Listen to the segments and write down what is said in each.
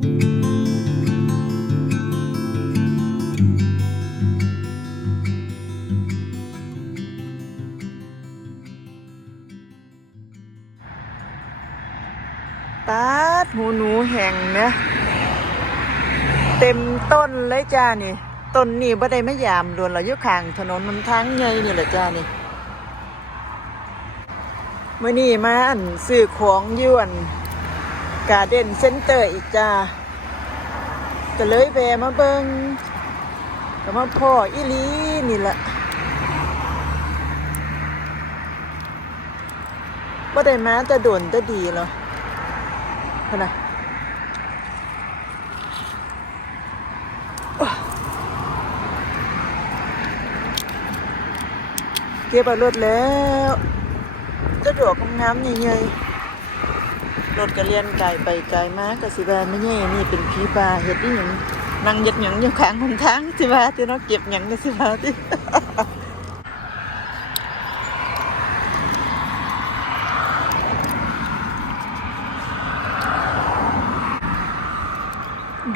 ปาดหูหนูแห่งนะ เต็มต้นเลยจ้านี่ต้นนี่บ่ได้ไม่ยามโดวนเราอยู่ข้างถนนมันทางใหญ่นี่แหละจ้านี่เมื่อนี้มาอันซื้อของยวน การเด่นเซ็นเตอร์อีกจ้าก็เลยแวมาเบิงก็มาพ่ออีลีนี่แหละบ่ได้มาแต่โดนแต่ดีเหรอพะนะเก็บเอารถแล้วจะดอกงามๆใหญ่ๆ รถก็เลียนไกลไปไกลมากกสิบาไม่ใช่นี่เป็นผีบาเฮ็ดนี่หยังนั่งเย็ดหยังอยู่ข้างหนทางสิบาที่เนาเก็บหยังก็สิบาที่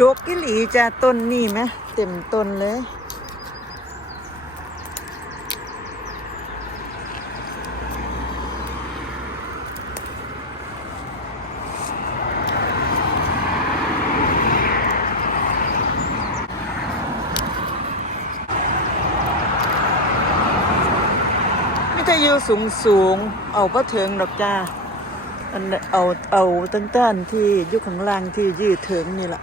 ดกกิหลีจ้าต้นนี่ไหมเต็มต้นเลย จะอยู่สูงสูงๆเอาก็ถึงดอกจ้าอันเอาเอาตั้งต้นที่ยุคข้างล่างที่ยืดถึงนี่แหละ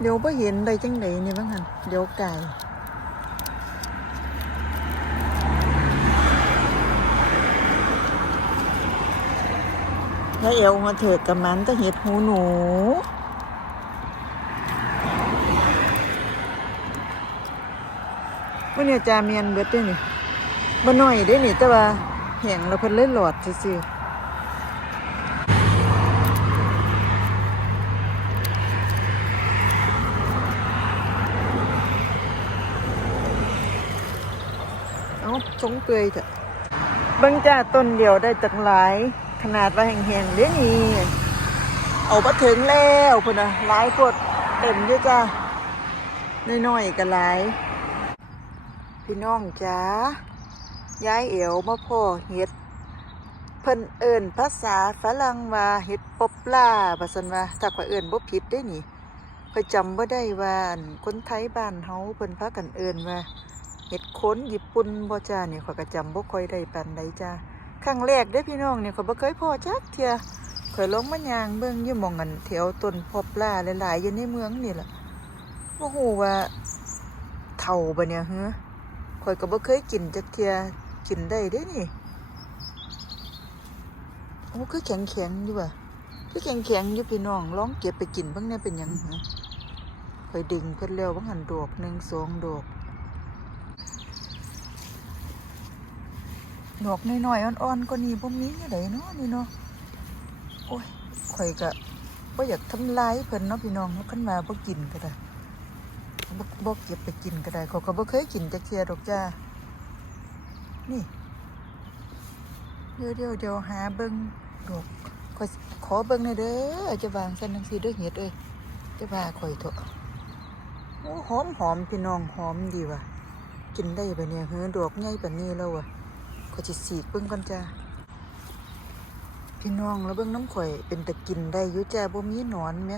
เดี๋ยวไ่เห็นได้จังไหนนี่บ้างหันเดี๋ยวไก่ แล้วเอวมาเถิดกับมันก็เห็ดหูหนูวันนี้จาเมียนเบิดด้วยนี่บ่น้อยเด้นี่แต่ว่าแห้งแล้วเพิ่นเลยหลอดซื่อเอาสงเตยเถอะเบิ่งจ้าต้นเดียวได้จังหลาย ขนาดว่าแห้งๆเด้นี่ เอามาถึงแล้วพุ่นน่ะหลายกดเต็มด้วยจ้าน้อยๆก็หลาย พี่น้องจ้าย้ายเอวมาพ่อเฮ็ด เพิ่นเอิ้นภาษาฝรั่งว่าเฮ็ดป๊อปล่าว่าซั่นว่าถ้าข้อยเอิ้นบ่ผิดเด้นี่ข้อยจำบ่ได้ว่าคนไทยบ้านเฮาเพิ่นพากันเอิ้นว่าเห็ดโคนญี่ปุ่นบ่จ้าเนี่ยข้อยก็จำบ่ค่อยได้ปานใดจ้า ครั้งแรกเด้พี่น้องเนี่ยข้อยบ่เคยพอจักเทียข้อยลงมาย่างเบิ่งยู่หม่องกันแถวต้นพบล่าหลายๆอยู่ในเมืองนี่แหละบ่ฮู้ว่าเฒ่าบ่เนี่ยเฮะข้อยก็บ่เคยกินจักเทียกินได้เด้นี่โอ้คือแข็งๆอยู่ว่ะคือแข็งๆอยู่พี่น้องลองเก็บไปกินบิ่งแหน่เป็นยังฮะข้อยดึงเพิ่นแล้วบ่หันดอกหนึ่งสองดอก ดอกน้อยๆอ่อนๆก็นี่บ่มีอยู่ไดเนาะนี่เนาะโอ้ยข่อยก็บ่อยากทำลายเพิ่นเนาะพี่น้องเนาะคันมาบ่กินก็ได้บ่บ่เก็บไปกินก็ได้เขาก็บ่เคยกินจักเที่ยดอกจ้านี่เดี๋ยวเดี๋ยวเดี๋ยวหาเบิ่งดอกข่อยขอเบิ่งหน่อยเด้อจะวางซั่นจังซี่เด้อเฮ็ดเอ้ยจะว่าข่อยเถอะโอ้หอมหอมพี่น้องหอมดีว่ะกินได้ปะเนี่ยเฮ้อดอกใหญ่ปานนี้แล้วอะ ข่อยสิสีกเบิ่งก่อนจ้าพี่น้องแล้วเบิ่งน้ำข่อยเป็นตะกินได้ยู่จ้าบ่มีหนอนแหม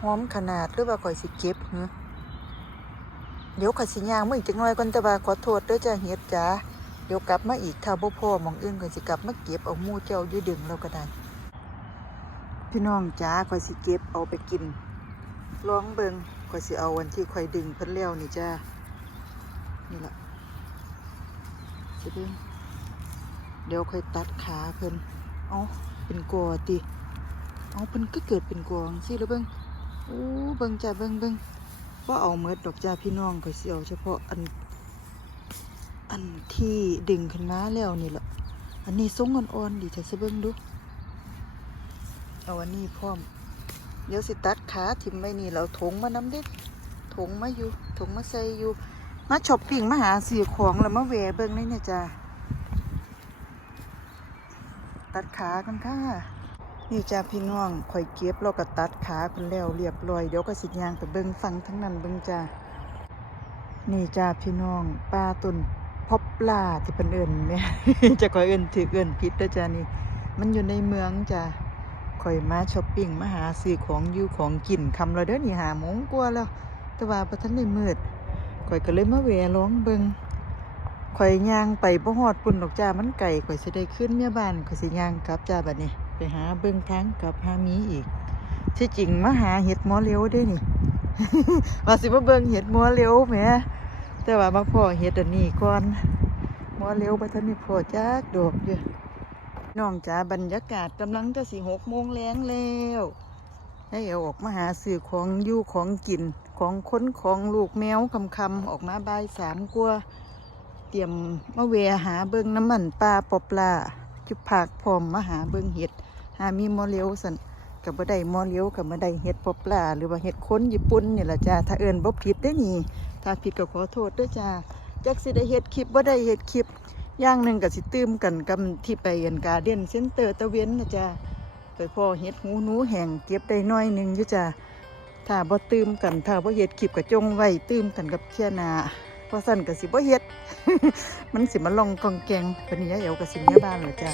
หอมขนาดหรือว่าข่อยสิเก็บเหรอเดี๋ยวข่อยสิย่างมืออีกจักหน่อยก่อนแต่ว่าขอโทษเด้อจ้าเฮ็ดจ้าเดี๋ยวกลับมาอีกถ้าบ่พอมองอื่นข่อยสิกลับมาเก็บเอาหมู่เจ้าอยู่ดึงแล้วก็ได้ พี่น้องจ้าข่อยสิเก็บเอาไปกินลองเบิ่งข่อยสิเอาวันที่ข่อยดึงเพิ่นแล้วนี่จ้านี่ล่ะสิเบิ่ง เดี๋ยวค่อยตัดขาเพิ่นเอาเป็นกอติเอาเพิ่นก็เกิดเป็นกองสิแล้วเบิ่งโอ้เบิ่งจ้าเบิ่งเบิ่งบ่าเอาเมดดอกจ้าพี่น้องก็สิเอาเฉพาะอัน อันที่ดึงขึ้นมาแล้วนี่แหละอันนี้ทรงอ่อนๆดีแต่สิเบิ่งดูเอาอันนี้พร้อม เดี๋ยวสิตัดขาทิมไว้นี่เราถงมาน้ำเด็ดถงมาอยู่ถงมาใส่อยู่มาช็อปปิ้งมาหาซื้อของแล้วมาแหวเบิ่งนี่เนี่ยจ้า ตัดขากันค่ะ นี่จ้าพี่น้องข่อยเก็บแล้วก็ตัดขาคนแล้วเรียบร้อยเดี๋ยวก็สิยางไปเบิ่งฟังทั้งนั้นเบิ่งจ้านี่จ้าพี่น้องปลาตุนพบปลาที่เป็นเอิญแม่จะคอยเอิญถือเอิญผิดเด้จ้านี่ มันอยู่ในเมืองจ้าคอยมาช้อปปิ้งมาหาซื้อของอยู่ของกินคำเราเด้อนี่หาโมงกว่าแล้ว แต่ว่าประทันได้มืดข่อยก็เลยมาแหวะร้องเบิง ข่อยย่างไปบ่ฮอดปุ่นดอกจ้ามันไก่ข่อยสิได้ขึ้นเมียบ้านข่อยสิย่างกลับจ้าบัดนี้ ไปหาเบิ่งทางกลับหาหมีอีกที่จริงมาหาเห็ดหมอเลี้ยวเด้นี่ว่าสิมาเบิ่งเห็ดหมอเลี้ยวแหมแต่ว่ามาพ่อเห็ดอันนี้ก่อนหมอเลี้ยวบ่ทันได้พ่อจักดอกเด้อน้องจ๋าบรรยากาศกำลังจะสิหกโมงแล้งแล้วได้เอาออกมาหาซื้อของอยู่ของกินของค้นของลูกแมวคำคำออกมาบ่ายสามกว่า เตรียมมาแวหาเบิ่งน้ำมันปลาปอปลาจุบผักพร้อมมาหาเบิ่งเห็ด หามีมอเลี้ยวสันกับบ่ได้มอเลี้ยวกับบ่ได้เห็ดปอปลาหรือว่าเห็ดค้นญี่ปุ่นนี่ล่ะจ้าถ้าเอิ้นบ่ผิดได้นี่ ถ้าผิดก็ขอโทษด้วยจ้าจักสิได้เฮ็ดคลิปบ่ได้เฮ็ดคลิปอย่างหนึ่งก็สิตื้มกันกับที่ไปเอ็นการเด้นเซ็นเตอร์ตะเวนนะจ้าไปพ่อเฮ็ดหูหนูแห้งเก็บได้น้อยหนึ่งอยู่จ้าถ้าบ่ตื้มกันถ้าบ่เฮ็ดคลิปก็จงไว้ตื้มกันกับเทียนา เพราะสั่นกับสิบ่เฮ็ด มันสิมาลองกองแกงปานนี้ยายเอวกับสิเมียบ้านเหรอจ้า